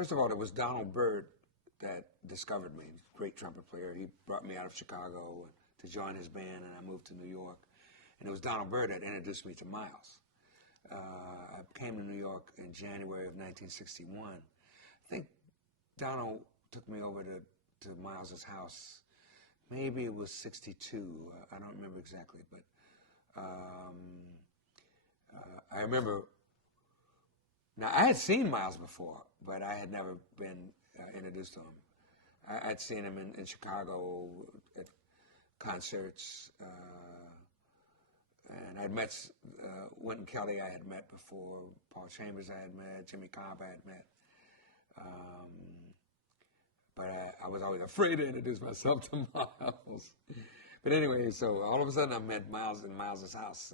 first of all, it was Donald Byrd that discovered me, great trumpet player. He brought me out of Chicago to join his band, and I moved to New York. And it was Donald Byrd that introduced me to Miles. I came to New York in January of 1961. I think Donald took me over to Miles's house. Maybe it was 62. I don't remember exactly, but I remember. Now, I had seen Miles before, but I had never been introduced to him. I'd seen him in Chicago at concerts, and I'd met Wynton Kelly. I had met before, Paul Chambers. I had met Jimmy Cobb. I had met, but I was always afraid to introduce myself to Miles. But anyway, so all of a sudden I met Miles in Miles's house,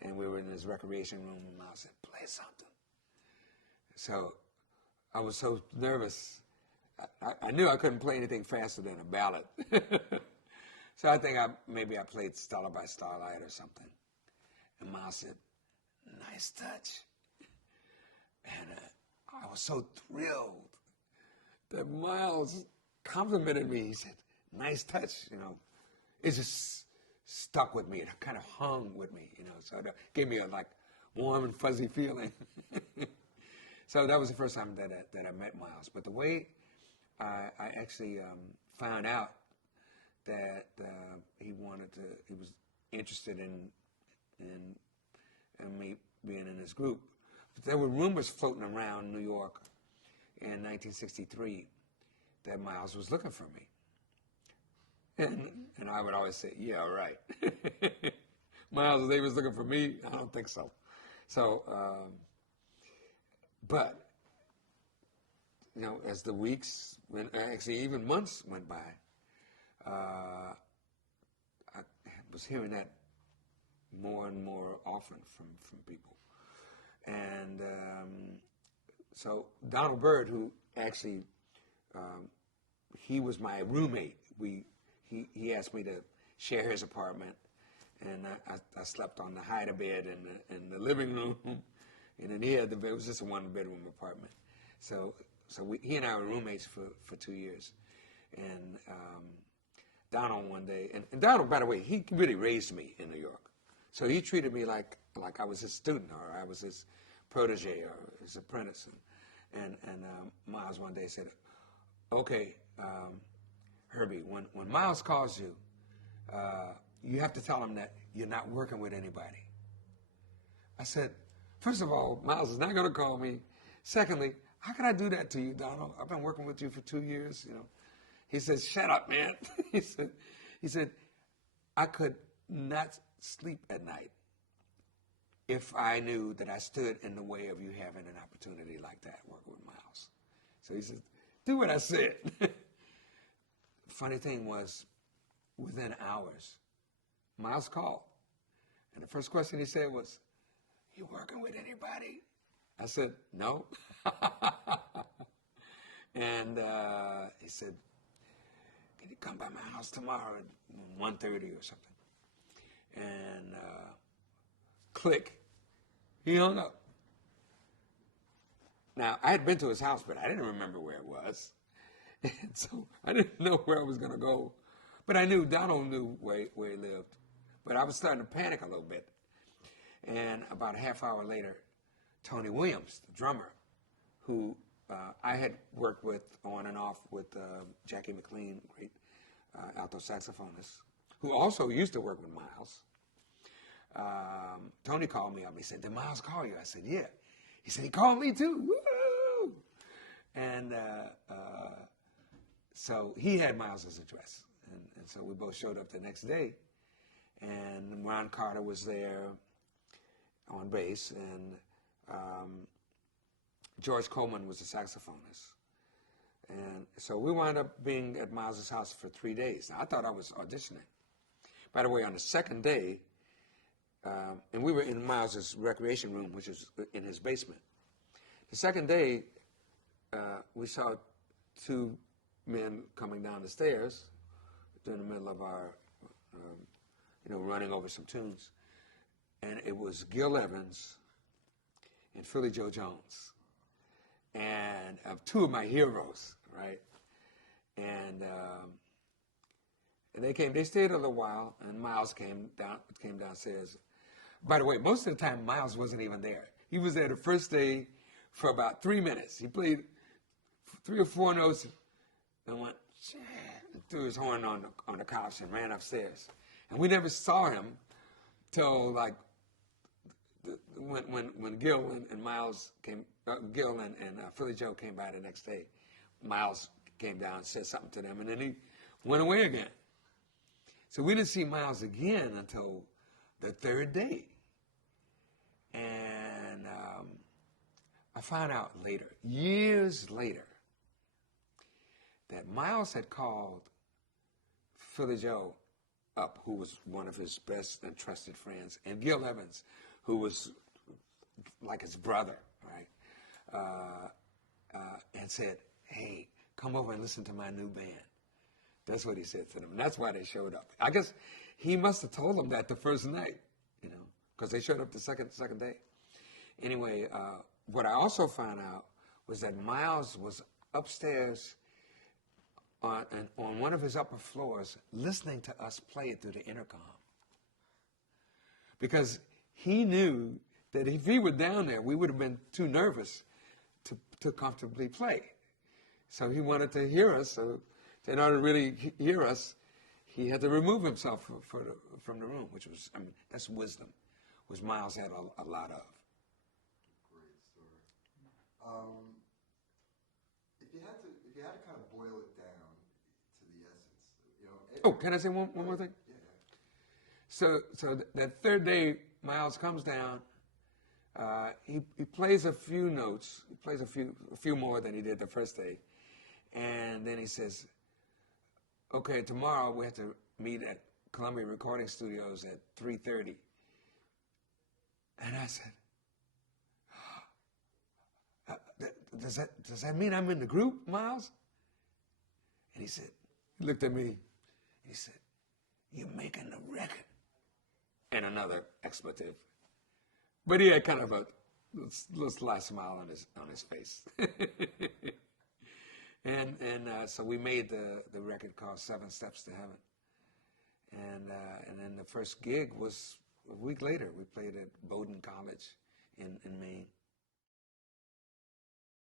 and we were in his recreation room, and Miles said, "Play something." So I was so nervous. I knew I couldn't play anything faster than a ballad. So I think maybe I played Stella by Starlight or something. And Miles said, "Nice touch." And I was so thrilled that Miles complimented me. He said, "Nice touch," you know. It just stuck with me. It kind of hung with me, you know. So it gave me a warm and fuzzy feeling. So that was the first time that I met Miles. But the way I actually found out that he was interested in me being in his group. But there were rumors floating around New York in 1963 that Miles was looking for me. And I would always say, "Yeah, right." Miles, they was looking for me? I don't think so. So, but, you know, as the weeks, actually even months went by, I was hearing that more and more often from people. And so Donald Byrd, who actually, he was my roommate. He asked me to share his apartment, and I slept on the hide-a-bed in the living room, and then it was just a one-bedroom apartment. So he and I were roommates for 2 years. And Donald one day, and Donald, by the way, he really raised me in New York. So he treated me like I was his student, or I was his protege, or his apprentice. And Miles one day said, "Okay, Herbie, when Miles calls you, you have to tell him that you're not working with anybody." I said, "First of all, Miles is not going to call me. Secondly, how can I do that to you, Donald? I've been working with you for 2 years, you know." He said, "Shut up, man." he said, "I could not sleep at night if I knew that I stood in the way of you having an opportunity like that, working with Miles." So he said, "Do what I said." Funny thing was, within hours, Miles called. And the first question he said was, "You working with anybody?" I said, "No." And he said, "Can you come by my house tomorrow at 1:30 or something?" And click, he hung up. Now, I had been to his house, but I didn't remember where it was. And so I didn't know where I was going to go. But I knew Donald knew where he lived. But I was starting to panic a little bit. And about a half hour later, Tony Williams, the drummer, who I had worked with on and off with Jackie McLean, great alto saxophonist, who also used to work with Miles. Tony called me up. He said, "Did Miles call you?" I said, "Yeah." He said, "He called me too." Woo! And so he had Miles's address. And so we both showed up the next day. And Ron Carter was there on bass. And George Coleman was the saxophonist. And so we wound up being at Miles's house for 3 days. Now, I thought I was auditioning. By the way, on the second day, and we were in Miles's recreation room, which is in his basement. The second day, we saw two men coming down the stairs during the middle of our, running over some tunes. And it was Gil Evans and Philly Joe Jones. and of two of my heroes, right? And they stayed a little while, and Miles came downstairs. By the way, most of the time Miles wasn't even there. He was there the first day for about 3 minutes. He played 3 or 4 notes and went, and threw his horn on the couch and ran upstairs. And we never saw him till like when Gil and Miles came, Gil and Philly Joe came by the next day. Miles came down and said something to them, and then he went away again. So we didn't see Miles again until the 3rd day. And I found out later, years later, that Miles had called Philly Joe up, who was one of his best and trusted friends, and Gil Evans, who was like his brother, right? And said, hey, come over and listen to my new band. That's what he said to them. And that's why they showed up. I guess he must have told them that the first night, you know, because they showed up the second day. Anyway, what I also found out was that Miles was upstairs on one of his upper floors listening to us play it through the intercom. Because he knew that if he were down there, we would have been too nervous to comfortably play. So he wanted to hear us. So in order to really hear us, he had to remove himself from the room, which was, I mean, that's wisdom, which Miles had a lot of. Great story. If you had to kind of boil it down to the essence, you know. Oh, can I say one more thing? Yeah. So that 3rd day, Miles comes down. He plays a few notes. He plays a few more than he did the first day, and then he says, "Okay, tomorrow we have to meet at Columbia Recording Studios at 3:30." And I said, "Does that mean I'm in the group, Miles?" And he looked at me, and he said, "You're making the record." And another expletive. But he had kind of a little sly smile on his face. and so we made the record called 7 Steps to Heaven. And then the first gig was a week later. We played at Bowdoin College in Maine.